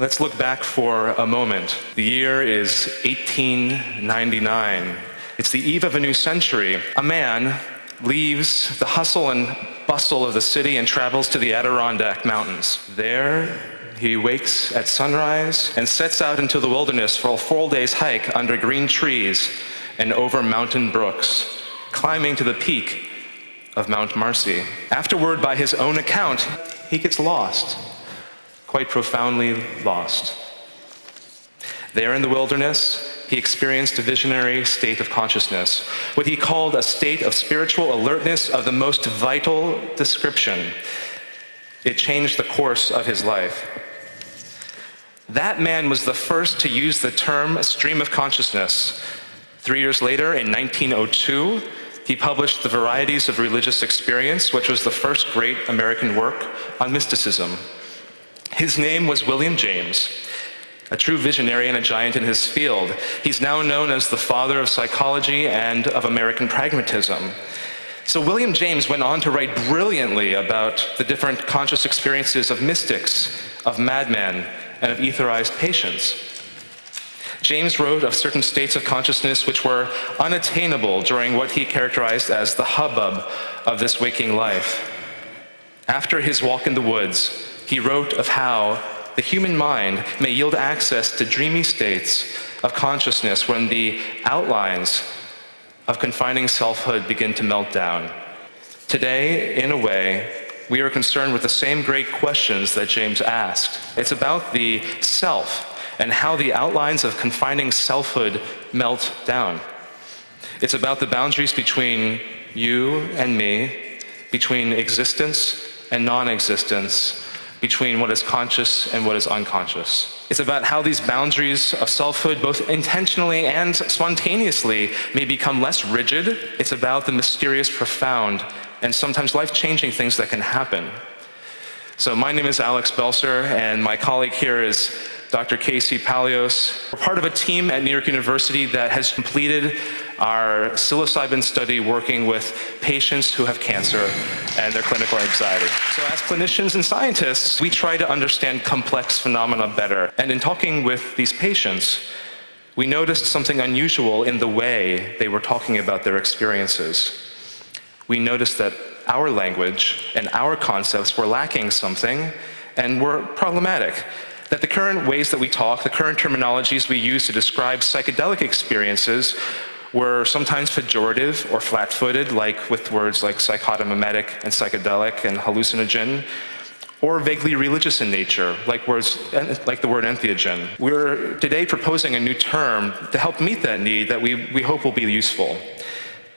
Let's look back for a moment. The year is 1899. It's the eve of a new century. A man leaves the hustle and bustle of the city and travels to the Adirondack Mountains. There, he wakes at sunrise and sets out into the wilderness for a full day's hike under green trees and over mountain brooks, climbing to the peak of Mount Marcy. Afterward, by his own account, he gets lost, quite profoundly lost. There in the wilderness, he experienced a visionary state of consciousness, what he called a state of spiritual alertness of the most vital description. It changed the course of his life. That man was the first to use the term stream of consciousness. 3 years later, in 1902, he published The Varieties of Religious Experience, which was the first great American work on mysticism. His name was William James, a true visionary and a giant in his field. He's now known as the father of psychology and of American pragmatism. So William James went on to write brilliantly about the different conscious experiences of mystics, of madmen, and of etherized patients. James wrote of certain states of consciousness which were unattainable during what he characterized as the hubbub of this waking life. After his walk in the woods, he wrote of how the human mind may yield access to dreamy states of consciousness when the outlines of confining selfhood begin to melt down. Today, in a way, we are concerned with the same great questions that James asked. It's about the self and how the outlines of confining selfhood melt down. It's about the boundaries between you and me, between existence and non-existence, between what is conscious and what is unconscious. It's about how these boundaries of selfhood, both intentionally and spontaneously, may become less rigid. It's about the mysterious, profound, and sometimes life-changing things that can happen. So my name is Alex BELSER, and my colleague here is Dr. Casey Paleos. We're part of a team at New York University that has completed our psilocybin study working with patients who have cancer and their clinical anxiety. So as clinicians and scientists, we try to understand complex phenomena better. And in talking with these patients, we noticed something unusual in the way they were talking about their experiences. We noticed that our language and our concepts were lacking something and were problematic. That the current ways that we talk, the current terminologies we use to describe psychedelic experiences were sometimes pejorative or flat-footed, like with words like psychotomimetic and psychedelic and hallucinogen, or vaguely religious in nature, like the word entheogen. We're today proposing a new term to help meet that need that we hope will be useful.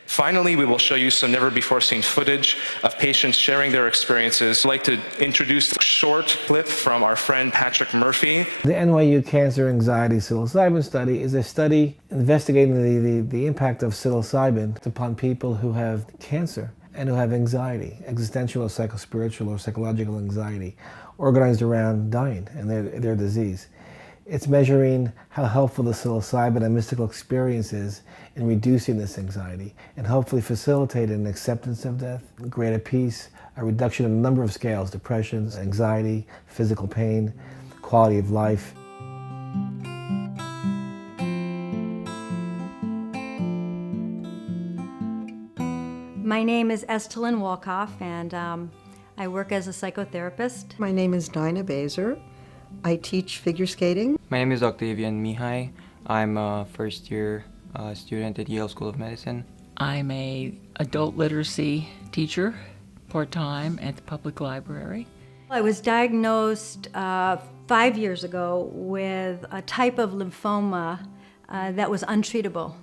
Finally, we will show you some never-before-seen footage of patients sharing their experiences. I'd like to introduce a short clip from our friend Patrick Murphy. The NYU Cancer Anxiety Psilocybin Study is a study investigating the impact of psilocybin upon people who have cancer and who have anxiety, existential or psychospiritual or psychological anxiety, organized around dying and their disease. It's measuring how helpful the psilocybin and mystical experience is in reducing this anxiety and hopefully facilitating an acceptance of death, greater peace, a reduction in a number of scales: depression, anxiety, physical pain, quality of life. My name is Estelyn Wolkoff, and I work as a psychotherapist. My name is Dinah Baser. I teach figure skating. My name is Octavian Mihai. I'm a first-year student at Yale School of Medicine. I'm a adult literacy teacher, part-time at the public library. I was diagnosed 5 years ago with a type of lymphoma that was untreatable.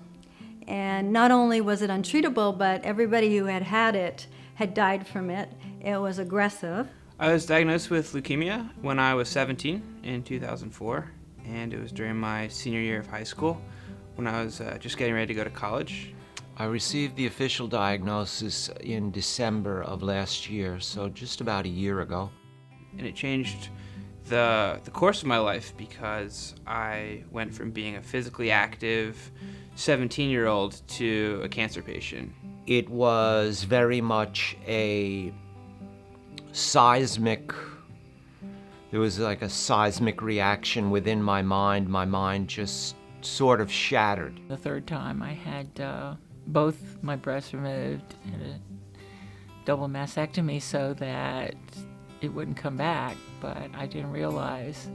And not only was it untreatable, but everybody who had had it had died from it. It was aggressive. I was diagnosed with leukemia when I was 17 in 2004, and it was during my senior year of high school when I was just getting ready to go to college. I received the official diagnosis in December of last year, so just about a year ago. And it changed the course of my life because I went from being a physically active 17-year-old to a cancer patient. It was very much a seismic There was like a seismic reaction within my mind. My mind just sort of shattered. The third time I had both my breasts removed and a double mastectomy so that it wouldn't come back, but I didn't realize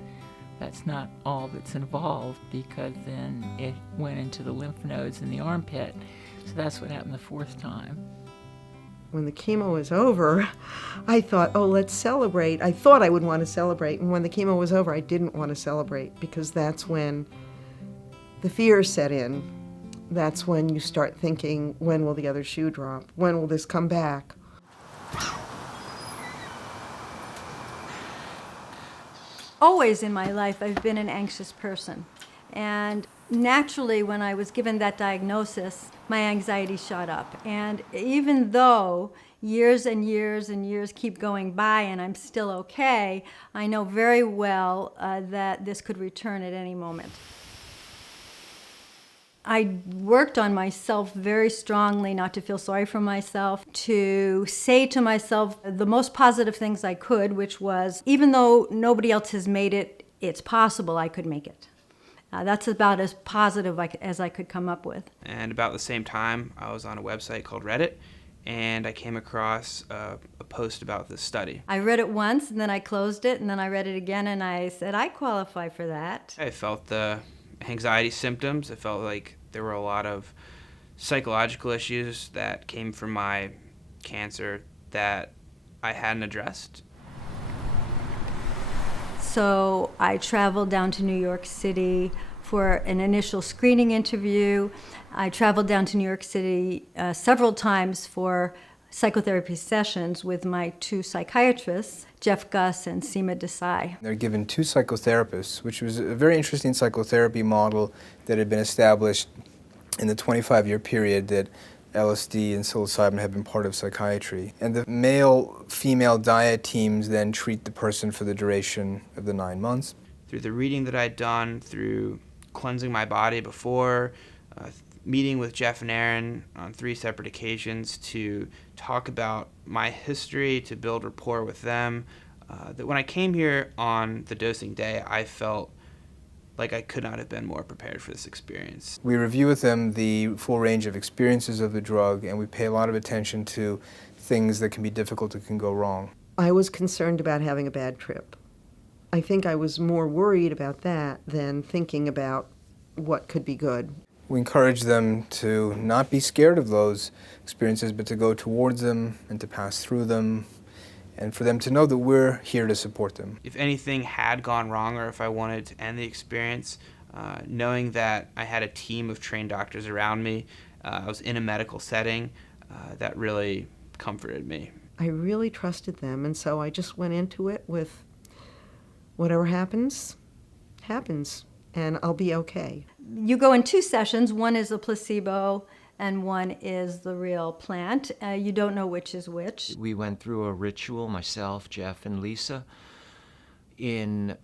that's not all that's involved, because then it went into the lymph nodes in the armpit. So that's what happened the fourth time. When the chemo was over, I thought, oh, let's celebrate. I thought I would want to celebrate, and when the chemo was over, I didn't want to celebrate, because that's when the fear set in. That's when you start thinking, when will the other shoe drop? When will this come back? Always in my life, I've been an anxious person. And naturally, when I was given that diagnosis, my anxiety shot up. And even though years and years and years keep going by and I'm still okay, I know very well that this could return at any moment. I worked on myself very strongly not to feel sorry for myself, to say to myself the most positive things I could, which was, even though nobody else has made it, it's possible I could make it. That's about as positive as I could come up with. And about the same time, I was on a website called Reddit, and I came across a post about this study. I read it once, and then I closed it, and then I read it again, and I said, I qualify for that. I felt the anxiety symptoms. I felt like there were a lot of psychological issues that came from my cancer that I hadn't addressed. So I traveled down to New York City for an initial screening interview. I traveled down to New York City several times for psychotherapy sessions with my two psychiatrists, Jeff GUSS and Seema Desai. They're given two psychotherapists, which was a very interesting psychotherapy model that had been established in the 25-year period that LSD and psilocybin have been part of psychiatry. And the male-female diet teams then treat the person for the duration of the 9 months. Through the reading that I'd done, through cleansing my body before, meeting with Jeff and Aaron on 3 separate occasions to talk about my history, to build rapport with them, that when I came here on the dosing day, I felt like I could not have been more prepared for this experience. We review with them the full range of experiences of the drug, and we pay a lot of attention to things that can be difficult, that can go wrong. I was concerned about having a bad trip. I think I was more worried about that than thinking about what could be good. We encourage them to not be scared of those experiences, but to go towards them and to pass through them, and for them to know that we're here to support them. If anything had gone wrong, or if I wanted to end the experience, knowing that I had a team of trained doctors around me, I was in a medical setting, that really comforted me. I really trusted them, and so I just went into it with whatever happens, happens, and I'll be okay. You go in 2 sessions. One is a placebo, and one is the real plant. You don't know which is which. We went through a ritual, myself, Jeff, and Lisa, in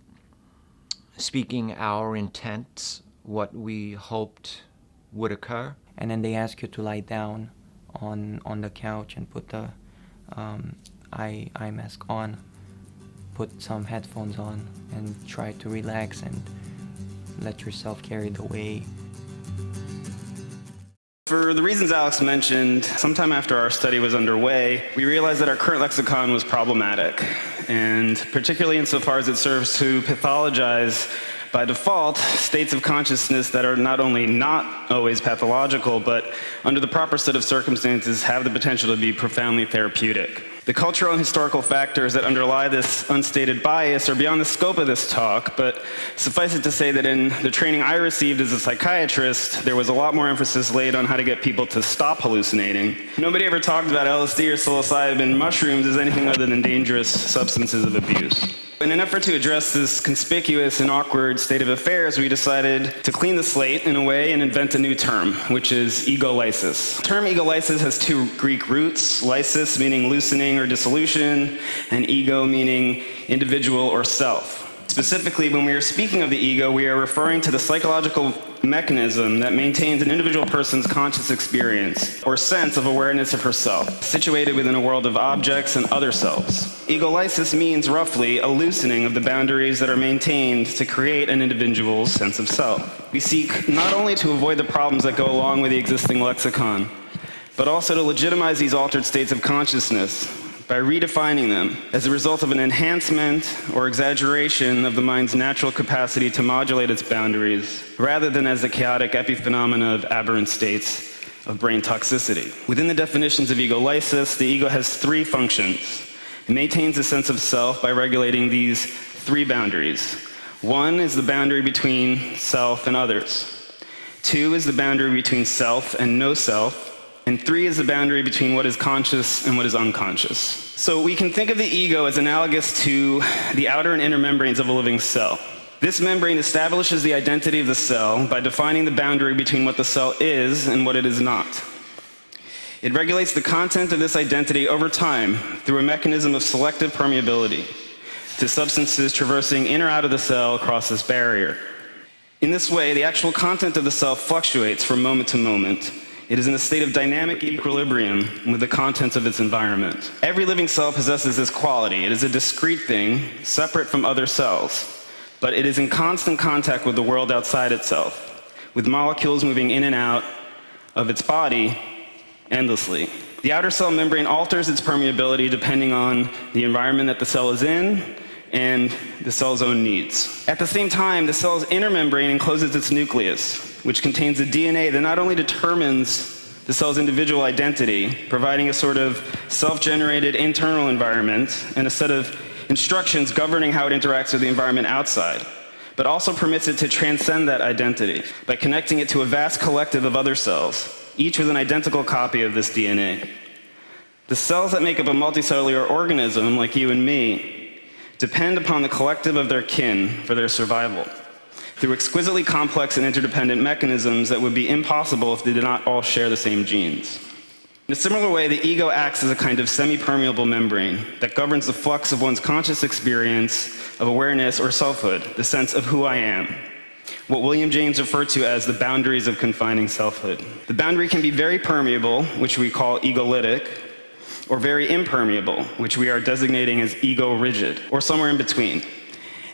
speaking our intents, what we hoped would occur. And then they ask you to lie down on the couch and put the eye mask on, put some headphones on, and try to relax and let yourself carried away. For the reasons Alex mentioned, sometime after our study was underway, we realized that our current lexicon was problematic, and particularly insofar as it serves to pathologize by default states of consciousness that are not only not always pathological, but under the proper set of circumstances have the potential to be profoundly therapeutic. The cultural and historical factors that underlie this unstated bias are beyond the scope of this talk, but suffice it to say that in the training I received as a psychiatrist, there was a lot more emphasis laid on how to get people to stop hallucinating. Nobody ever talked about LSD or psilocybin mushrooms as anything other than dangerous substances of abuse. In an effort to address this conspicuous and awkward state of affairs, we decided to clean the slate in a way and invent a new term, which is egolysis. The term egolysis has 2 Greek roots, lysis meaning loosening or dissolution, and ego meaning individual or self. Specifically, when we are speaking of the ego, we are referring to the psychological mechanism that maintains an individual person's conscious experience or sense of awareness of herself, situated within a world of objects and other selves. Egolysis means roughly a loosening of the boundaries that are maintained to create an individual's sense of self. We seek not only to avoid the problems that go along with the existing lexicon, but also to legitimize these altered states of consciousness by redefining them as a result of an enhancement or exaggeration of the mind's natural capacity to modulate its boundaries, rather than as the chaotic epiphenomena of aberrant states of brain toxicity. Within the definitions of egolysis, the ego has three functions. It maintains a sense of self by regulating these three boundaries. One is the boundary between self and others. Two is the boundary between self and no self. And three is the boundary between what is conscious and what is unconscious. So we can think of the ego as analogous to the outer and inner membranes of a living cell. This membrane establishes the identity of the cell by defining the boundary between what the cell is and what it is not. It regulates the content of this identity over time through a mechanism of selective permeability to substances traversing in or out of the cell across this barrier. In this way, the actual content of the cell fluctuates from moment to moment. It is in a state of dynamic equilibrium with the contents of its environment. Every living cell possesses this quality. It is a discrete thing, separate from other cells, but it is in constant contact with the world outside itself, with molecules moving in and out of its body endlessly. The outer cell membrane alters its permeability depending on the environment that the cell is in and the cell's own needs. At the same time, the cell's inner membrane encloses its nucleus, which contains the DNA that not only determines the cell's individual identity, providing a sort of self-generated internal environment and a set of instructions governing how it interacts with the environment outside, but also permits it to transcend that identity by connecting it to a vast collective of other cells, each with an identical copy of this DNA. The cells that make up a multicellular organism, like you and me, depend upon the collective of their kin for their survival, through exquisitely complex and interdependent mechanisms that would be impossible if they did not all share the same genes. In a similar way, the ego acts as a kind of semi-permeable membrane that governs the flux of one's conscious experience of awareness or selfhood, the sense of who I am, what William James referred to as the boundaries of confining selfhood. The boundary can be very permeable, which we call egolytic, or very impermeable, which we are designating as ego-rigid, or somewhere in between.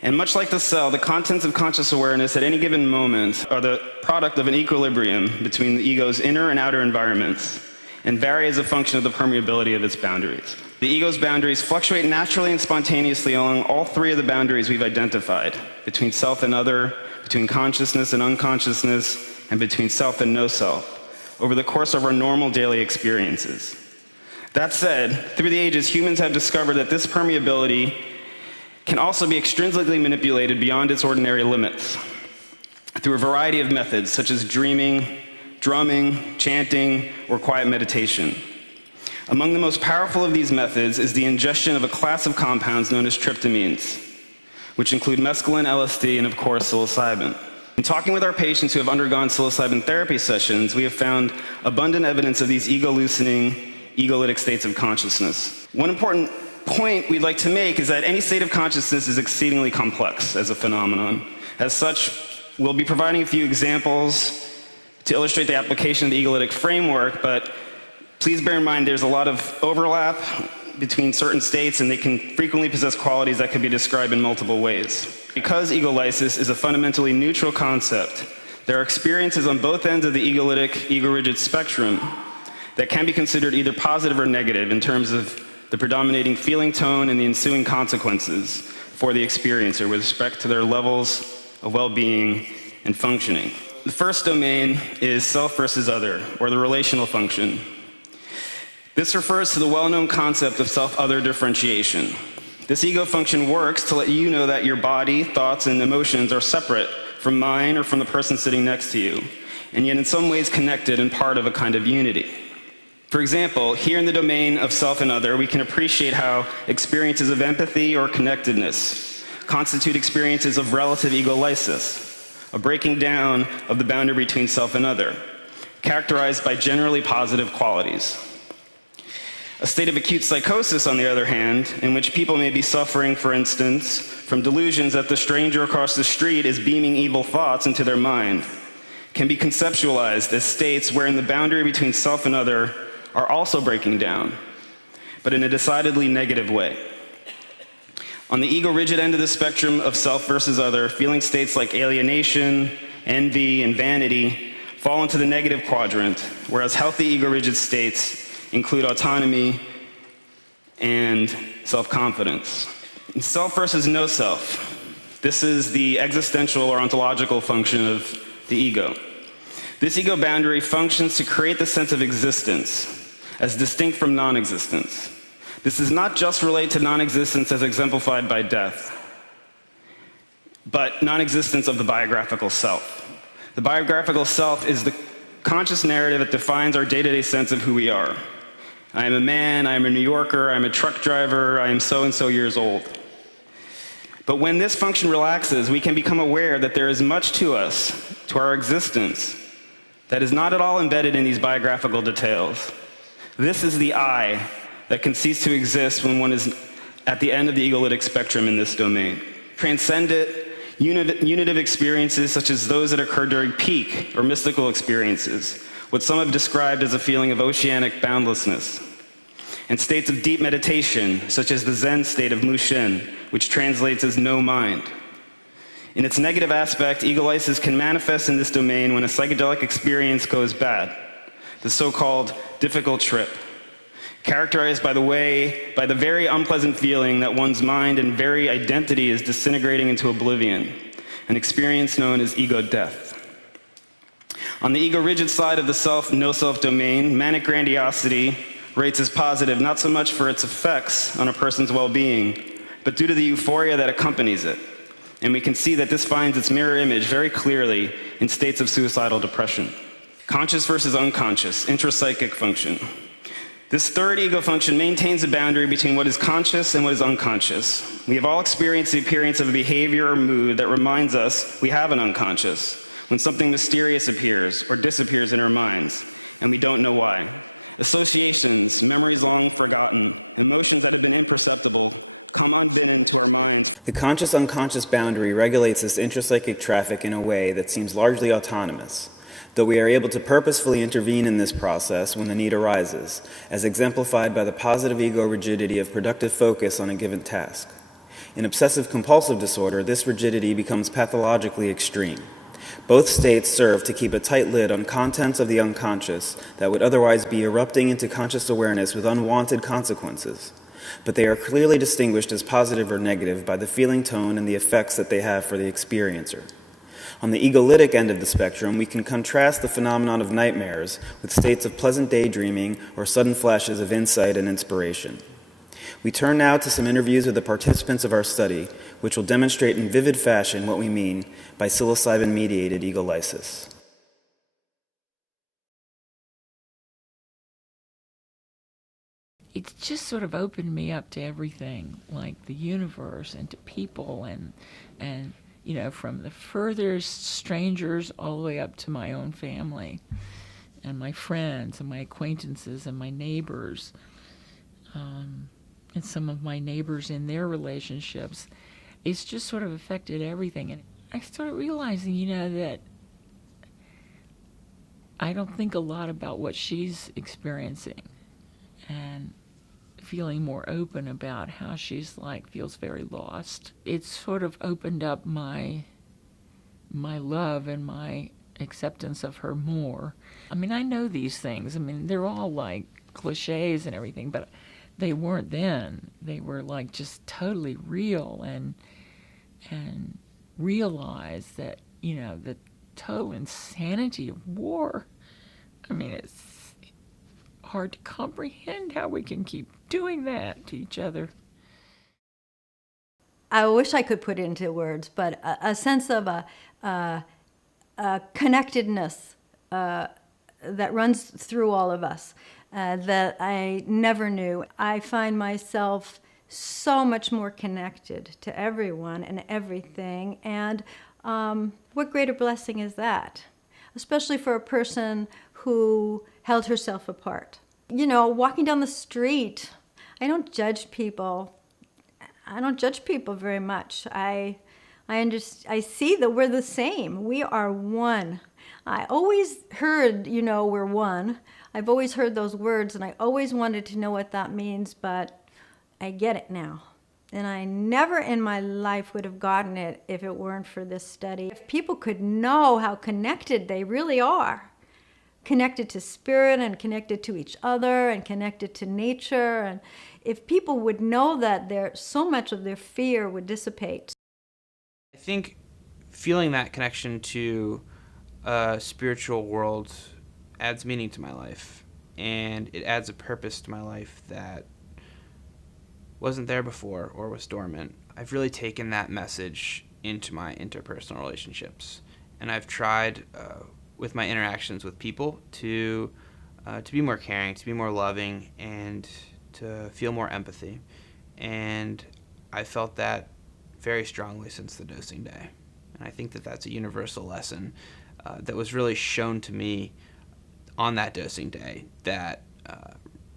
And much like the cell, the contents of conscious awareness at any given moment are the product of an equilibrium between the ego's inner and outer environments, and vary as a function of the permeability of its boundaries. The ego's boundaries fluctuate naturally and spontaneously along all three of the boundaries we've identified, between self and other, between consciousness and unconsciousness, and between self and no self, over the course of our normal daily experiences. That said, through the ages, humans have discovered that this permeability can also be extrinsically manipulated beyond its ordinary limits through a variety of methods, such as dreaming, drumming, chanting, or quiet meditation. Among the most powerful of these methods is the ingestion of a class of compounds known as tryptamines, which include mescaline, LSD, and of course, psilocybin. In talking with our patients who have undergone psilocybin therapy sessions, we have found abundant evidence of these ego-loosening, egolytic states of consciousness. One important point we'd like to make is that any state of consciousness is exceedingly complex as a phenomenon. As such, we'll be providing a few examples to illustrate the application of the egolytic framework, but please bear in mind there's a lot of overlap between certain states, and they can frequently possess qualities that can be described in multiple ways. Because egolysis is a fundamentally neutral concept, there are experiences on both ends of the egolytic, ego-rigid spectrum that can be considered either positive or negative in terms of the predominating feeling tone and the ensuing consequences for the experiencer with respect to their levels of well-being and functioning. The first domain is self versus other, or the relational function. This refers to the well-known concept of self-other differentiation. This ego function works to let you know that your body, thoughts, and emotions are separate from mine or from the person sitting next to you, and yet in some ways connected and part of a kind of unity. For example, here in the domain of self and other, we can appreciate how experiences of empathy or connectedness constitute experiences of relative egolysis, a breaking down of the boundary between self and other, characterized by generally positive qualities. A state of acute psychosis, on the other hand, in which people may be suffering, for instance, from delusions that the stranger across the street is beaming evil thoughts into their mind, can be conceptualized as states wherein the boundary between self and other are also breaking down, but in a decidedly negative way. On the ego-rigid end of the spectrum of self versus other, feeling states like alienation, envy, and vanity fall into the negative quadrant, whereas healthy ego-rigid states include autonomy and self-confidence. And self versus no self. This is the existential or ontological function of the ego. This ego boundary functions to create the sense of existence as distinct from non-existence. This does not just relate to non-existence as exemplified by death, but non-existence of the biographical self. The biographical self is the conscious narrative that defines our day-to-day sense of who we are. I am a man, I am a New Yorker, I am a truck driver, I am so-and-so years old. But when this function relaxes, we can become aware that there is much to us, to our existence, that is not at all embedded in these biographical details. This is the I that can cease to exist when one is at the end of the egolytic spectrum in this domain. Transcendent, unitive experiences such as those that occur during peak or mystical experiences, what some have described as a feeling of oceanic boundlessness, and states of deep meditation, such as the Zen state of Mushin, which translates as no mind. In its negative aspect, egolysis can manifest in this domain when a psychedelic experience goes bad, the so-called difficult trip, characterized by the very unpleasant feeling that one's mind and very identity is disintegrating into oblivion, an experience known as ego death. On the ego-rigid side of the self, no-self domain, manic grandiosity rates as positive not so much for its effects on a person's well-being, but due to the euphoria that accompanies it. And we can see that this finds its mirror image very clearly in states of suicidal depression. Conscious versus unconscious, intrapsychic function. This third ego function maintains a boundary between what is conscious and what is unconscious. We have all experienced the appearance of a behavior or mood that reminds us we have an unconscious, when something mysterious appears or disappears in our minds, and we don't know why. Associations, memories long forgotten, emotions that have been imperceptible come unbidden to our minds. The conscious-unconscious boundary regulates this intrapsychic traffic in a way that seems largely autonomous, though we are able to purposefully intervene in this process when the need arises, as exemplified by the positive ego rigidity of productive focus on a given task. In obsessive-compulsive disorder, this rigidity becomes pathologically extreme. Both states serve to keep a tight lid on contents of the unconscious that would otherwise be erupting into conscious awareness with unwanted consequences, but they are clearly distinguished as positive or negative by the feeling tone and the effects that they have for the experiencer. On the egolytic end of the spectrum, we can contrast the phenomenon of nightmares with states of pleasant daydreaming or sudden flashes of insight and inspiration. We turn now to some interviews with the participants of our study, which will demonstrate in vivid fashion what we mean by psilocybin-mediated egolysis. It's just sort of opened me up to everything, like the universe and to people and you know, from the furthest strangers all the way up to my own family and my friends and my acquaintances and my neighbors, and some of my neighbors in their relationships. It's just sort of affected everything. And I started realizing, you know, that I don't think a lot about what she's experiencing, and feeling more open about how she's feels very lost. It's sort of opened up my love and my acceptance of her more. I mean, I know these things. I mean, they're all like cliches and everything, but they weren't then. They were just totally real, and realize that, you know, the total insanity of war. I mean, it's hard to comprehend how we can keep doing that to each other. I wish I could put it into words, but a sense of a connectedness that runs through all of us that I never knew. I find myself so much more connected to everyone and everything, and what greater blessing is that? Especially for a person who held herself apart You know, walking down the street, I don't judge people. I don't judge people very much. I see that we're the same. We are one. I always heard, you know, we're one. I've always heard those words, and I always wanted to know what that means, but I get it now. And I never in my life would have gotten it if it weren't for this study. If people could know how connected they really are, connected to spirit and connected to each other and connected to nature, and if people would know that, so much of their fear would dissipate. I think feeling that connection to a spiritual world adds meaning to my life, and it adds a purpose to my life that wasn't there before or was dormant. I've really taken that message into my interpersonal relationships, and I've tried with my interactions with people to be more caring, to be more loving, and to feel more empathy. And I felt that very strongly since the dosing day. And I think that that's a universal lesson that was really shown to me on that dosing day that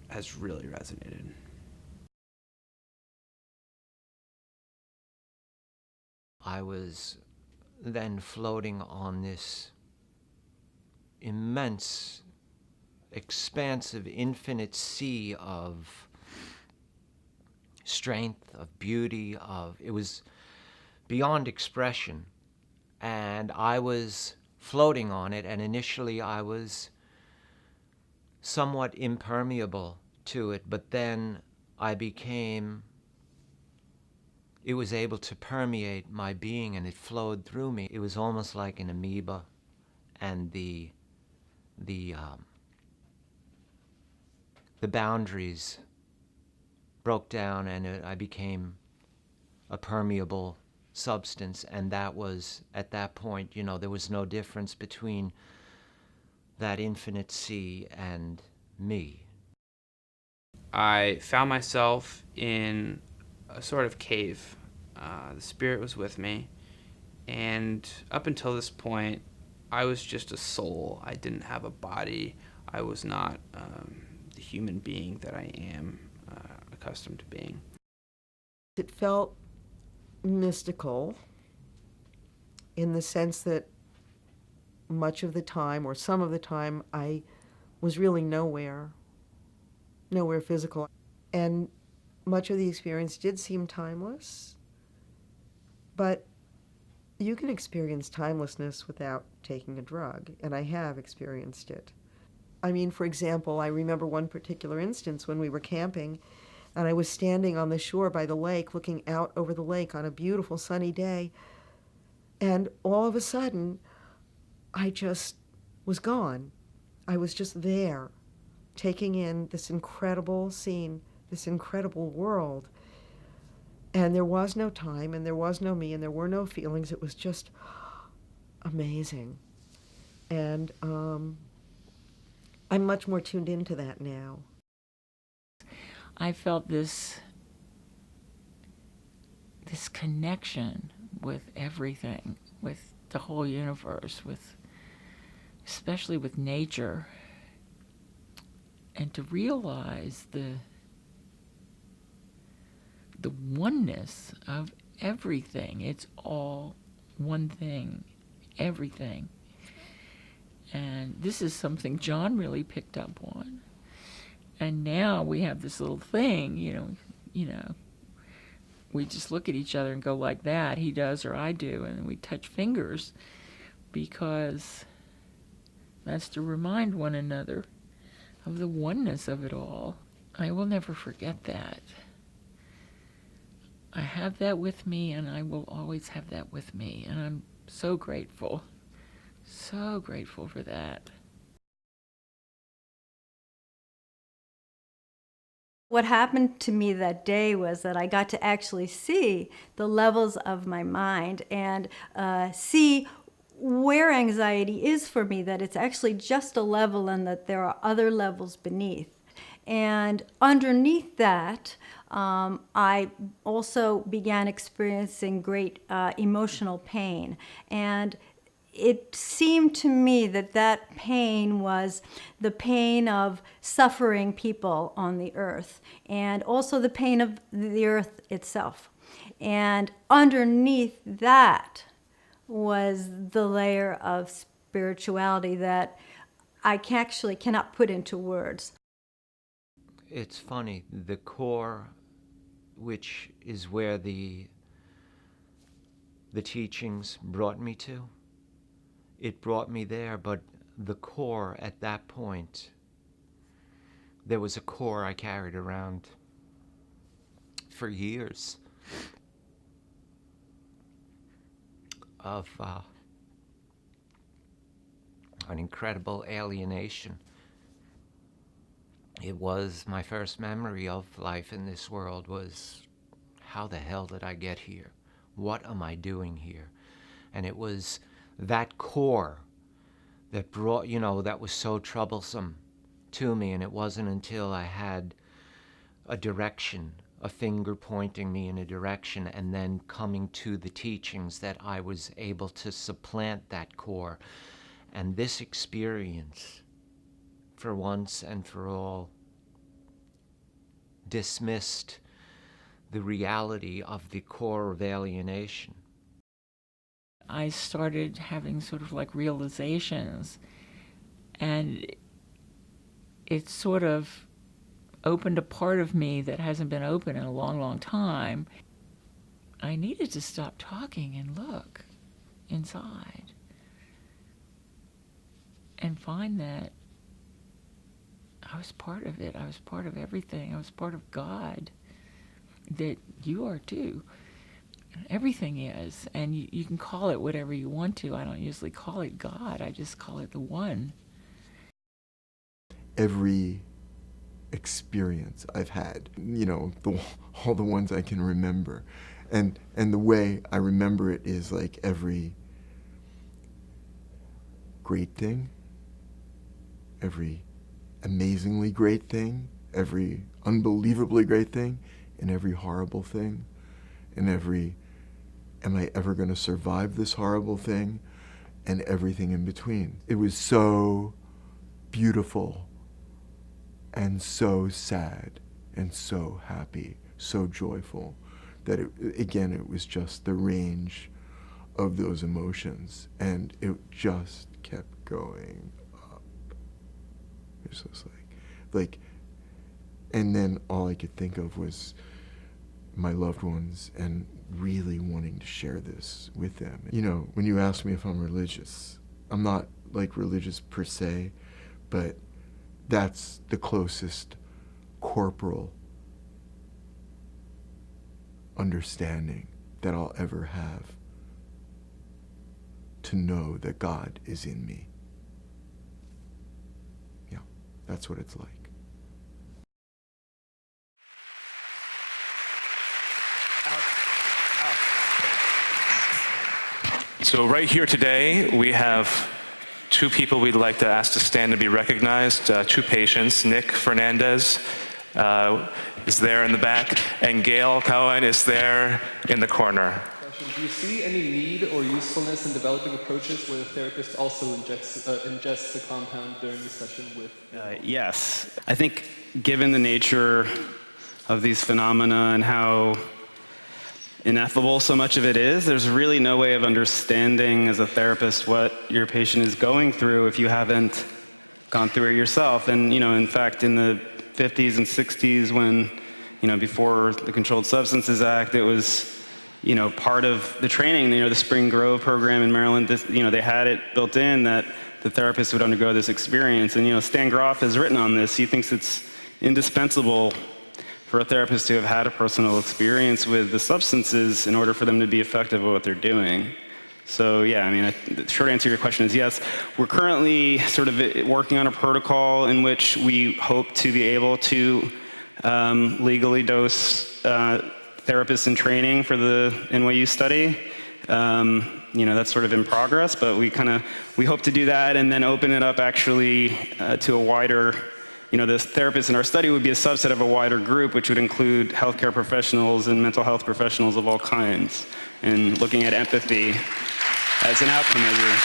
has really resonated. I was then floating on this immense, expansive, infinite sea of strength, of beauty, it was beyond expression. And I was floating on it, and initially I was somewhat impermeable to it, but then it was able to permeate my being, and it flowed through me. It was almost like an amoeba, and the boundaries broke down, and I became a permeable substance. And that was, at that point, you know, there was no difference between that infinite sea and me. I found myself in a sort of cave. The spirit was with me, and up until this point, I was just a soul. I didn't have a body. I was not the human being that I am accustomed to being. It felt mystical in the sense that much of the time, or some of the time, I was really nowhere physical. And much of the experience did seem timeless, but you can experience timelessness without taking a drug, and I have experienced it. I mean, for example, I remember one particular instance when we were camping, and I was standing on the shore by the lake, looking out over the lake on a beautiful sunny day, and all of a sudden, I just was gone. I was just there, taking in this incredible scene, this incredible world. And there was no time, and there was no me, and there were no feelings. It was just amazing. And I'm much more tuned into that now. I felt this connection with everything, with the whole universe, especially with nature, and to realize the oneness of everything. It's all one thing, everything. And this is something John really picked up on. And now we have this little thing, you know, we just look at each other and go like that, he does or I do, and we touch fingers, because that's to remind one another of the oneness of it all. I will never forget that. I have that with me, and I will always have that with me, and I'm so grateful for that. What happened to me that day was that I got to actually see the levels of my mind and see where anxiety is for me, that it's actually just a level and that there are other levels beneath. And underneath that, I also began experiencing great emotional pain. And it seemed to me that that pain was the pain of suffering people on the earth, and also the pain of the earth itself. And underneath that was the layer of spirituality that I actually cannot put into words. It's funny, the core, which is where the teachings brought me to, it brought me there, but the core at that point, there was a core I carried around for years of an incredible alienation. It was my first memory of life in this world was, how the hell did I get here? What am I doing here? And it was that core that brought, that was so troublesome to me. And it wasn't until I had a direction, a finger pointing me in a direction, and then coming to the teachings that I was able to supplant that core. And this experience, for once and for all, dismissed the reality of the core of alienation. I started having sort of like realizations, and it sort of opened a part of me that hasn't been open in a long, long time. I needed to stop talking and look inside and find that I was part of it. I was part of everything. I was part of God, that you are too. Everything is, and you can call it whatever you want to. I don't usually call it God. I just call it the One. Every experience I've had, all the ones I can remember, and the way I remember it is like every great thing, every amazingly great thing, every unbelievably great thing, and every horrible thing, and every, am I ever going to survive this horrible thing, and everything in between. It was so beautiful and so sad and so happy, so joyful, that it was just the range of those emotions, and it just kept going up. It's just like, and then all I could think of was my loved ones and really wanting to share this with them. When you ask me if I'm religious, I'm not like religious per se, but that's the closest corporal understanding that I'll ever have, to know that God is in me. Yeah, that's what it's like. So right here today, we have two people we'd like to ask to stand and be recognized, two patients. Nick Fernandez is there in the back, and Gail Cohen is there in the corner. Do you see any need or usefulness in developing approaches where the therapist also ingests the compound during the session with? Yes. I think given the nature of these phenomena and how ineffable so much of it is, there's really no way of understanding as a therapist what your patient is going through if you haven't gone through it yourself. And, in fact, in the 50s and 60s when, before the Controlled Substances Act, it was, part of the training, the Spring Grove program in Maryland, they had it built in that the therapist would undergo this experience. And, Stan Groff has written on this. He thinks it's indispensable for a therapist to have had a personal experience with the substances in order for them to be effective at what they're doing. So yeah, the short answer to your question is yes. We're currently sort of working on a protocol in which we hope to be able to legally dose therapists in training for the NYU study. That's sort of in progress, but we hope to do that and then open it up actually to a wider, the therapists in our study would be a subset of a wider group, which would include healthcare professionals and mental health professionals of all kinds, and looking at empathy as an outcome measure.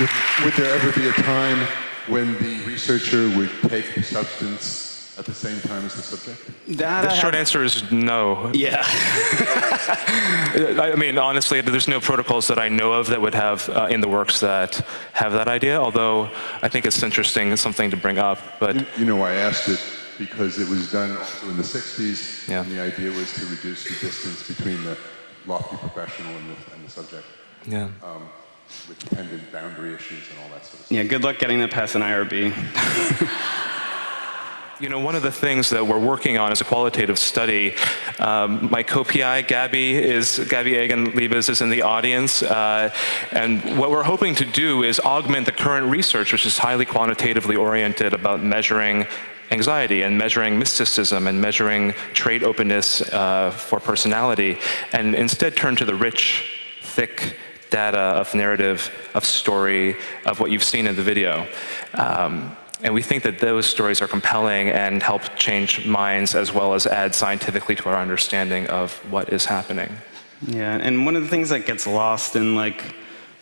Would there ever be a time when the researcher would take the substance at the same time as the subject? The short answer is no. Yeah. I mean, honestly, there's no protocols that I know of that would have in the works that have that idea, although I think it's interesting, it's something to bring up. But you know, I asked it because it was done also in the 60s, and the idea was to reduce the distance between the lofty professional and the subject. Yeah. With pendant boundary issues and all that sort of stuff. Yeah, good luck getting that past an IRB. You know, one of the things that we're working on is a qualitative study. My co-PI, Gabby Egan-Liebes, is in the audience. And what we're hoping to do is augment the current research, which is highly quantitatively oriented about measuring anxiety and measuring mysticism and measuring trait openness for personality, and instead turn to the rich, thick data of narrative, of story, of what you've seen in the video. And we think that those stories are compelling and help change minds as well as add scientifically to our understanding of what is happening. Yeah, and one of the things that gets lost in like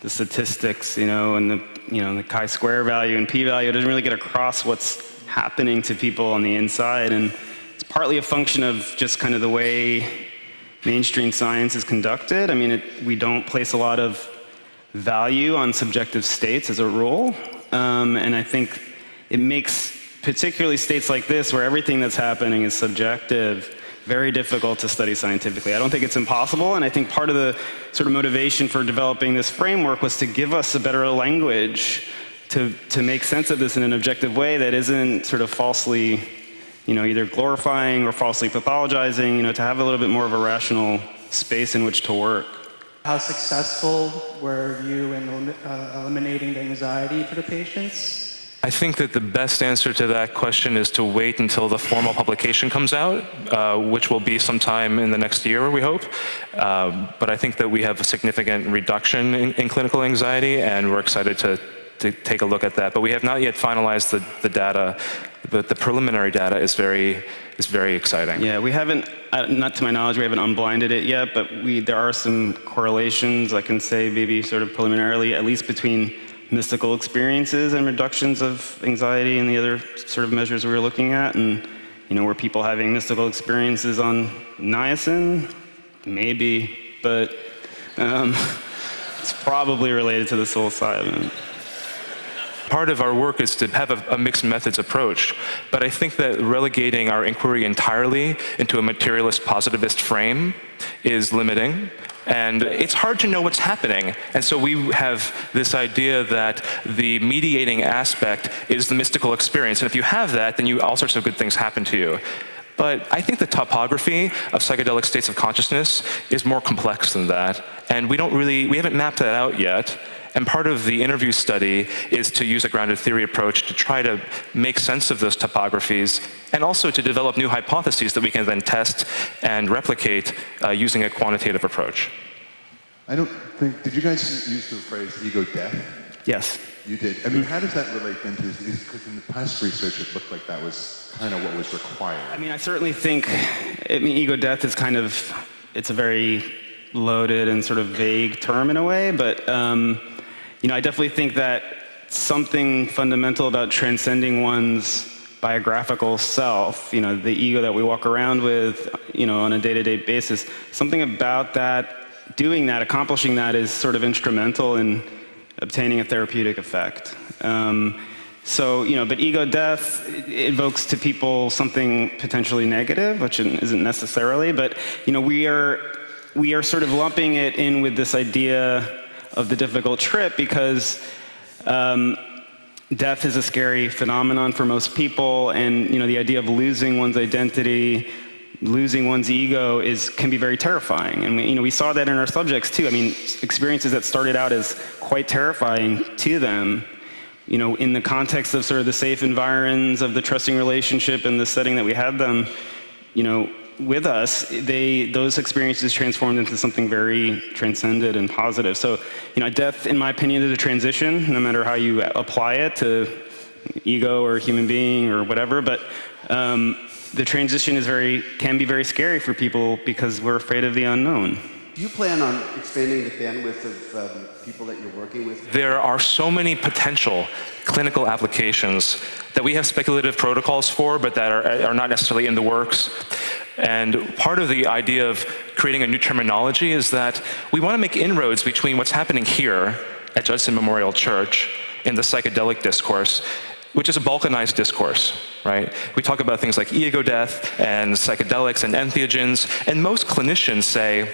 the statistics, you know, and the chi-square value and p-value, doesn't really get across what's happening to people on the inside, and it's partly a function of just kind of the way mainstream science is conducted. I mean, we don't place a lot of value on subjective states as a rule, and I think it makes particularly states like this, where everything that's happening is subjective, very difficult to study scientifically. I don't think it's impossible, and I think part of the sort of motivation for developing this framework was to give us a better language to make sense of this in an objective way that isn't sort of falsely, you know, either glorifying or falsely pathologizing, you know, to have a little bit more of a rational space in which to work. How successful were you in eliminating the anxiety for the patients? I think that the best answer to that question is to wait until the formal publication comes out, which will be sometime in the next year, we hope. But I think that we have a significant reduction in clinical anxiety, and we're excited to take a look at that. But we have not yet finalized the data, but the preliminary data is very exciting. Yeah, we haven't, not to my knowledge, we haven't unblinded it yet, but there are some correlations, I can say maybe sort of preliminarily, at least between mystical experiences and reductions of anxiety and the other sort of measures we were looking at. And, you know, were people having mystical experiences on niacin? Maybe, but it's probably related to the psilocybin. Part of our work is to have a mixed methods approach, but I think that relegating our inquiry entirely into a materialist positivist frame is limiting, and it's hard to know what's happening. And so we have this idea that the mediating aspect is the mystical experience, and if you have that, then all sorts of good things happen to you. But I think the topography of psychedelic states of consciousness is more complex than that, and we haven't mapped that out yet. And part of the interview study is to use a grounded theory approach to try to make sense of those topographies, and also to develop new hypotheses that we can then test and replicate using a quantitative approach. I don't think, did you guys use the phrase ego death? Yes. You did. I mean, how does that relate then to, because in the past research it looked like that was kind of what was required. I mean, I certainly think, ego death is kind of, it's a very loaded and sort of vague term in a way, but you know, I definitely think that something fundamental about transcending one's biographical self, you know, the ego that we walk around with, you know, on a day-to-day basis, something about that, doing that, accomplishing that is sort of instrumental in obtaining a therapeutic effect. So, you know, but ego death evokes to people something potentially negative, which isn't necessarily, but, you know, we are sort of lumping it in with this idea of the difficult trip because death is a scary phenomenon for most people, and you know the idea of losing one's identity, losing one's ego can be very terrifying. And we saw that in our subjects too. I mean, experiences that started out as quite terrifying to them, you know, in the context of sort of the safe environs of the trusting relationship and the setting that we had them, you know, with us, those experiences transformed into something very transcendent and positive. So, you know, death, in my opinion, is a transition, no matter how you apply it to ego or human being or whatever. But the transition can be very scary for people because we're afraid of the unknown. Do you plan on expanding the bandwidth of people that you're working with? There are so many potential clinical applications that we have speculative protocols for, but that are not necessarily in the works. And part of the idea of creating a new terminology is that we want to make inroads between what's happening here at Judson Memorial Church in the psychedelic discourse, which is a balkanized discourse, right? We talk about things like ego death and psychedelics and entheogens, and most clinicians say,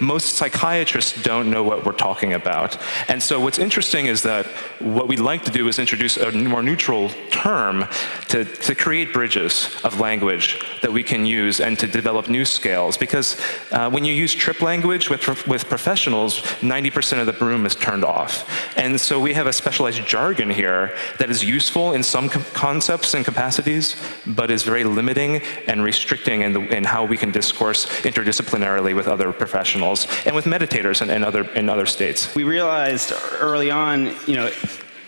most psychiatrists don't know what we're talking about. And so what's interesting is that what we'd like to do is introduce a more neutral term to create bridges of language that we can use and to develop new scales. Because when you use trip language with professionals, 90% of the room is turned off. And so we have a specialized jargon here that is useful in some concepts and capacities, but is very limiting and restricting in how we can discourse interdisciplinarily with other professionals and with meditators in other states. We realized early on,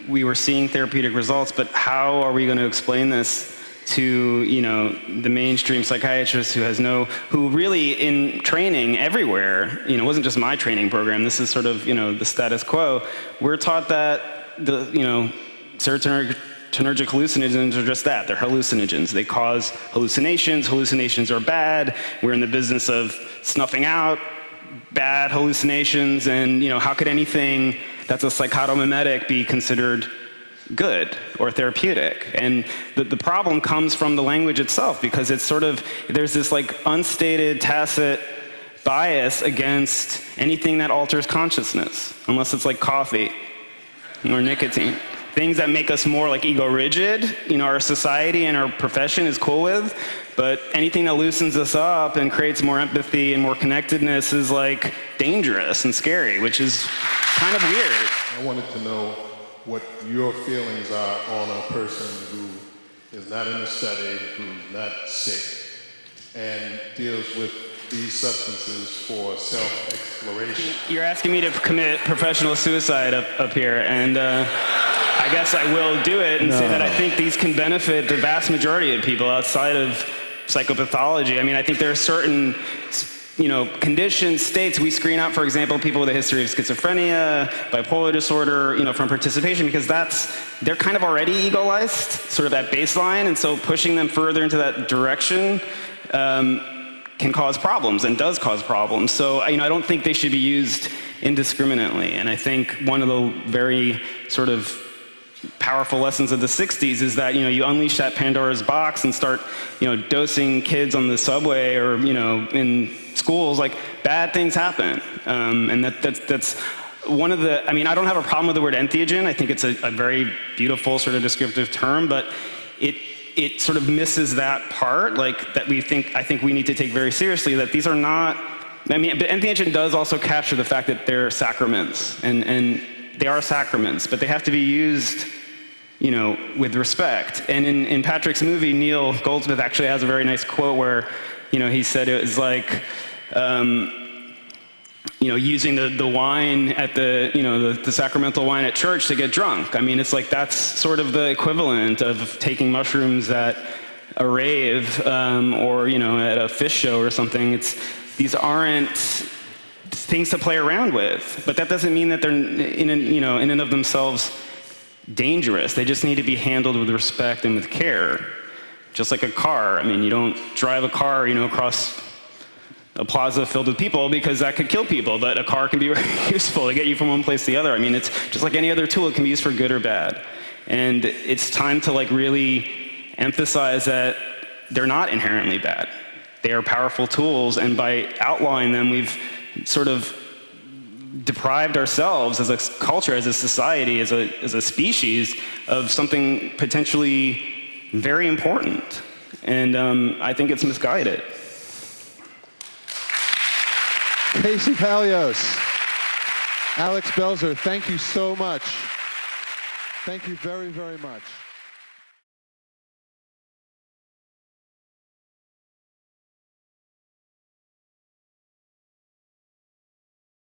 we were seeing therapeutic results, but how are we going to explain this to, the mainstream psychiatrist who really in training everywhere, it wasn't just my training program, this is sort of, the status quo. We're taught that serotonergic hallucinogens are just that. They're hallucinogens. They cause hallucinations. Hallucinations are bad. We're in the business of snuffing out bad hallucinations, and how could anything that's a psychotomimetic be considered good or therapeutic? And the problem comes from the language itself, because it's there's this unstated, tacit bias against anything that alters consciousness, unless it's like coffee or nicotine. Things that make us more ego-rigid, our society and our profession is cool with, but anything that loosens us up and creates more empathy and more connectedness is dangerous and scary, which is kind of weird. I wanted to know what your feelings are on a person who is not in a study, who's not sick, and deals with these substances for self-exploration. You're asking me to commit professional suicide up here, and I guess I will do it and say that I think these can benefit the vast majority of people outside of psychopathology. I mean, I think there are certain, conditions, states we screen out, for example, people with a history of schizophrenia, bipolar disorder, from participation, because they're kind of already egolized, sort of at baseline, and so pushing them further into that direction can cause problems and does cause problems. So, I don't think they should be used indiscriminately. And I think one of the very sort of powerful lessons of the 60s is that, you unleash that Pandora's box and start, dosing kids on the subway or, in schools, bad things happen. And that's one of the, I don't have a problem with the word entheogen. I think it's a very beautiful sort of descriptive term, but it sort of misses that part, that I think we need to take very seriously, that these are not, but entheogen does also capture the fact that they're sacraments, and they are sacraments, but they have to be used, with respect. And in Patrick's movie, Neil Goldsmith actually has a very nice quote where, he said it was using the wine at the sacramental wine at church to get drunk. It's that's sort of the equivalent of taking mushrooms at a rave or at a fish show or something. These aren't things to play around with, but that doesn't mean that they're in and of themselves dangerous. They just need to be handled with respect and with care, just like a car. You don't drive a car, across a plaza filled with people, because that could kill people, but a car can be very useful to get you from one place to the other. It's just like any other tool. It can be used for good or bad. And it's time to really emphasize that they're not inherently bad. They are powerful tools, and by outlawing them, we've sort of deprived ourselves as a culture, as a society, as a species, of something potentially very important. And I think it's misguided. Casey Paleos, Alex BELSER, thank you so much. Thank you very, very much.